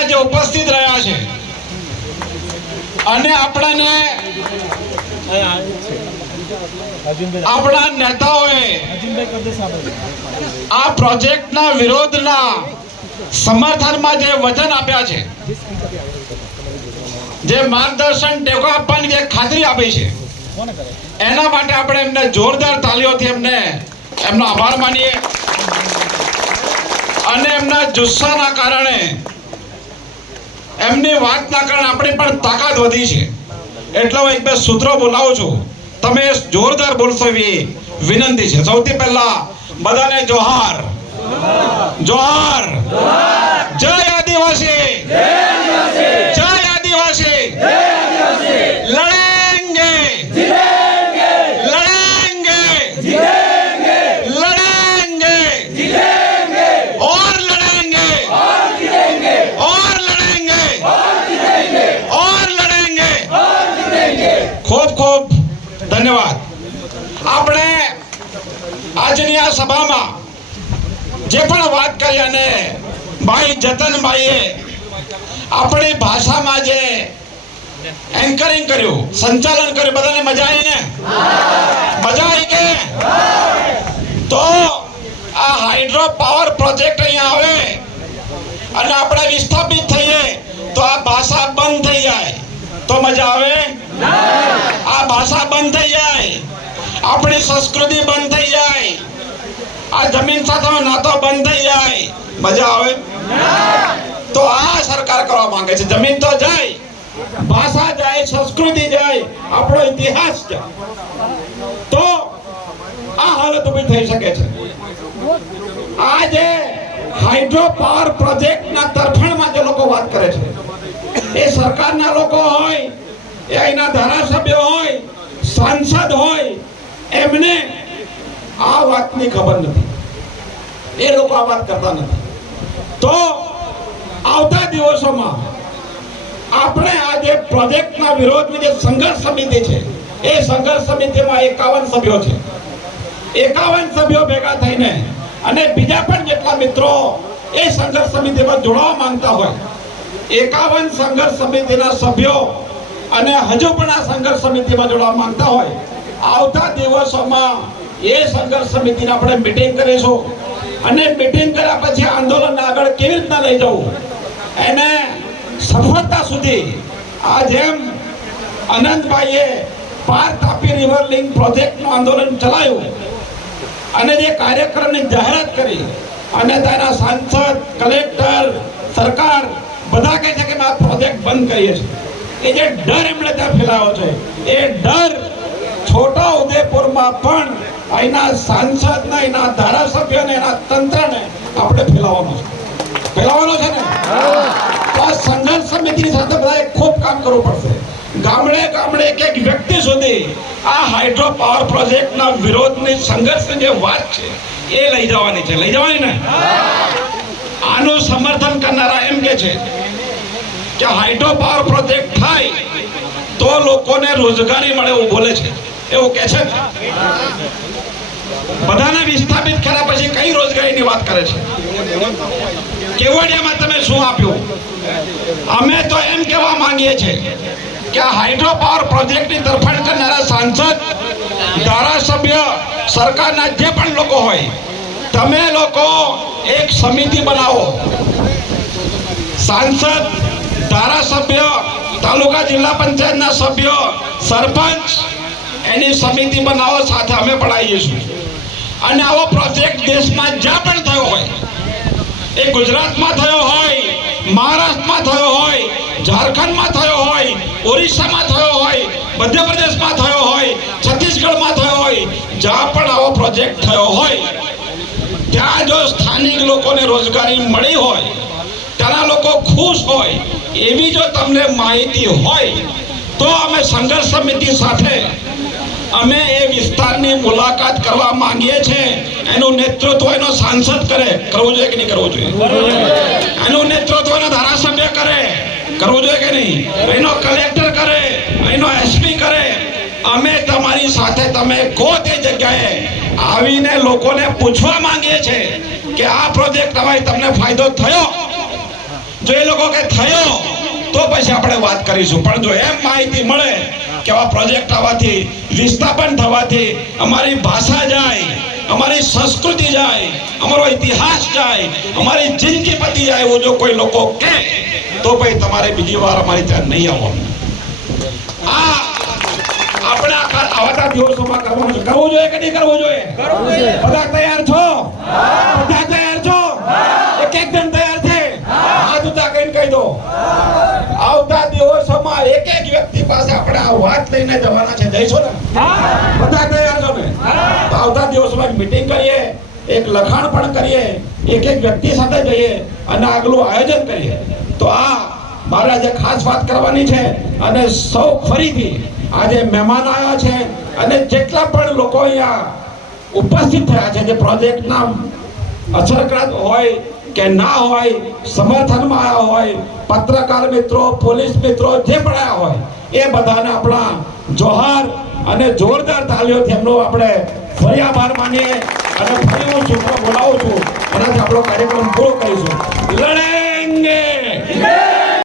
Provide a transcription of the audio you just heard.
અહીંયા ઉપસ્થિત રહ્યા છે અને આપણને આપણા નેતાઓએ આ પ્રોજેક્ટના વિરોધના સમર્થનમાં જે વચન આપ્યા છે, જે માર્ગદર્શન ટેકો આપવાની જે ખાતરી આપી છે, એના માટે આપણે એમને જોરદાર તાલીઓથી એમને એમનો આભાર માનીએ અને એમના જુસ્સાના કારણે એમની વાતના કારણે આપણી પણ તાકાત વધી છે. એટલે હું એક બે સૂત્રો બોલાવું છું. તમે જોરદાર બોલશો એવી વિનંતી છે. સૌથી પહેલા બધાને જોહાર. જોહાર. જય આદિવાસી. જય આદિવાસી. ધન્યવાદ. આપણે આજની આ સભામાં જે પણ વાત કરી અને ભાઈ જતનભાઈએ આપણી ભાષામાં જે એન્કરિંગ કર્યું, સંચાલન કર્યું, બધાને મજા આવી ને? મજા આવી કે? તો આ હાઇડ્રો પાવર પ્રોજેક્ટ અહીંયા આવે અને આપણે વિસ્થાપિત થઈએ તો આ ભાષા બંધ થઈ જાય. તો મજા આવે? આ ભાષા બંધ થઈ જાય. આપણી સંસ્કૃતિ બંધ થઈ જાય. આ જમીન સાથે નાતો બંધ થઈ જાય. મજા આવે? તો આ સરકાર કરવા માંગે છે. જમીન તો જાય. ભાષા જાય, સંસ્કૃતિ જાય, આપણો ઇતિહાસ જાય. તો આ હાલત ઊભી થઈ શકે છે. આજે હાઇડ્રો પાવર પ્રોજેક્ટના તરફેણમાં જે લોકો વાત કરે છે, એ સરકારના લોકો હોય, એ અહીંના ધારાસભ્ય હોય, સાંસદ હોય એમને આ વાતની ખબર નથી. એ લોકો આ વાત કરતા નથી. તો આવતા દિવસોમાં આપણે આ જે પ્રોજેક્ટના વિરોધની જે સંઘર્ષ સમિતિ છે, એ સંઘર્ષ સમિતિમાં એકાવન સભ્યો છે. એકાવન સભ્યો ભેગા થઈને અને બીજા પણ જેટલા મિત્રો એ સંઘર્ષ સમિતિમાં જોડાવા માંગતા હોય, એકાવન સંઘર્ષ સમિતિના સભ્યો અને હજુ પણ આ સંઘર્ષ સમિતિમાં જોડાવા માંગતા હોય આવતા દિવસોમાં એ સંઘર્ષ સમિતિને આપણે મિટિંગ કરીશું. અને મિટિંગ કર્યા પછી આંદોલન આગળ કેવી રીતના લઈ જવું? એને સફળતા સુધી આ જેમ અનંતભાઈએ પાર તાપી રિવર લિંક પ્રોજેક્ટનું આંદોલન ચલાવ્યું. અને જે કાર્યક્રમની જાહેરાત કરી, અને તેના સાંસદ, કલેક્ટર, સરકાર બધા કહે છે કે આ પ્રોજેક્ટ બંધ કરીએ છીએ. એ જે ડર એમણે ત્યાં ફેલાવ્યો છે, એ ડર છોટા ઉદેપુરમાં પણ અહીંના સાંસદને, અહીંના ધારાસભ્યને, એના તંત્રને આપણે ફેલાવવાનો છે. ફેલાવવાનો છે ને? તો આ સંઘર્ષ સમિતિની સાથે બધાએ ખૂબ કામ કરવું પડશે. ગામડે ગામડે એક એક વ્યક્તિ સુધી આ હાઇડ્રો પાવર પ્રોજેક્ટના વિરોધની સંઘર્ષની જે વાત છે, એ લઈ જવાની છે. લઈ જવાની ને? આનું સમર્થન કરનારા એમ કે છે કે હાઇડ્રો પાવર પ્રોજેક્ટ થાય તો લોકોને રોજગારી મળે એવું બોલે છે. એવું કે છે. બધાને વિસ્થાપિત કર્યા પછી કઈ રોજગારીની વાત કરે છે? કેવડિયામાં તમે શું આપ્યું? અમે તો એમ કહેવા માંગીએ છીએ કે હાઇડ્રો પાવર પ્રોજેક્ટની તરફેણ કરનારા સાંસદ, ધારાસભ્ય, સરકારના જે પણ લોકો હોય, તમે લોકો એક સમિતિ બનાવો. સાંસદ, ધારાસભ્ય, તાલુકા જિલ્લા પંચાયતના સભ્યો, સરપંચ એની સમિતિ બનાવો સાથે અમે પણ આવીશું અને આવો પ્રોજેક્ટ દેશમાં જ્યાં પણ થયો હોય, એ ગુજરાતમાં થયો હોય, મહારાષ્ટ્રમાં થયો હોય, ઝારખંડમાં થયો હોય, ઓરિસ્સામાં થયો હોય, મધ્યપ્રદેશમાં થયો હોય, છત્તીસગઢમાં થયો હોય, જ્યાં પણ આવો પ્રોજેક્ટ થયો હોય, ત્યાં જો સ્થાનિક લોકોને રોજગારી મળી હોય, ત્યાંના લોકો ખુશ હોય, એવી જો તમને માહિતી હોય, તો અમે સંઘર્ષ સમિતિ સાથે અમે એ વિસ્તારની મુલાકાત કરવા માંગીએ છીએ. એનું નેતૃત્વ એનો સાંસદ કરે. કરવું જોઈએ કે નહીં કરવું જોઈએ? એનું નેતૃત્વ એનો ધારાસભ્ય કરે. કરવું જોઈએ કે નહીં? એનો કલેક્ટર કરે. એનો એસપી કરે. અમે તમારી સાથે તમે કહો તે જગ્યાએ આવીને લોકોને પૂછવા માંગીએ છીએ કે આ પ્રોજેક્ટ તમારી તમને ફાયદો થયો? જો એ લોકો કે થયો, તો પછી આપણે વાત કરીશું. પણ જો એમ માહિતી મળે કે આવા પ્રોજેક્ટ આવવાથી વિસ્થાપન થવાથી અમારી ભાષા જાય અમારી સંસ્કૃતિ જાય અમારો ઇતિહાસ જાય અમારી જિંદગી પતી જાય એવું જો કોઈ લોકો કહે તો ભાઈ તમારે બીજી વાર અમારી ત્યાં નહીં આવવાનું. આ આપણે આવતા દિવસોમાં કરવાનું કરવું જોઈએ કે નહીં કરવું જોઈએ? બધા તૈયાર છો? બધા તૈયાર છો? એક એક જણ તૈયાર છે? હાથ ઉતા કહીને કહી દો. એક એક વ્યક્તિ પાસે આપણે આ વાત લઈને જવાના છે. જઈશો ને? બધા તૈયાર છો ને? તો આવતા દિવસમાં મીટિંગ કરીએ એક લખાણ પણ કરીએ એક એક વ્યક્તિ સાથે જઈએ અને આગલું આયોજન કરીએ. તો આ મારે આજે ખાસ વાત કરવાની છે અને સૌ ફરીથી આજે મહેમાન આવ્યા છે અને જેટલા પણ લોકો અહીંયા ઉપસ્થિત થયા છે જે પ્રોજેક્ટના અસરગ્રસ્ત હોય કે ના હોય, સમર્થનમાં આવ્યા હોય, પત્રકાર મિત્રો, પોલીસ મિત્રો જે પણ આવ્યા હોય, એ બધાને આપણા જોહાર અને જોરદાર તાલીઓથી એમનો આપણે ફરી આભાર માનીએ અને ફરી હું છોકરો બોલાવું છું. એનાથી આપણો કાર્યક્રમ પૂરો કરીશું. લડેંગે!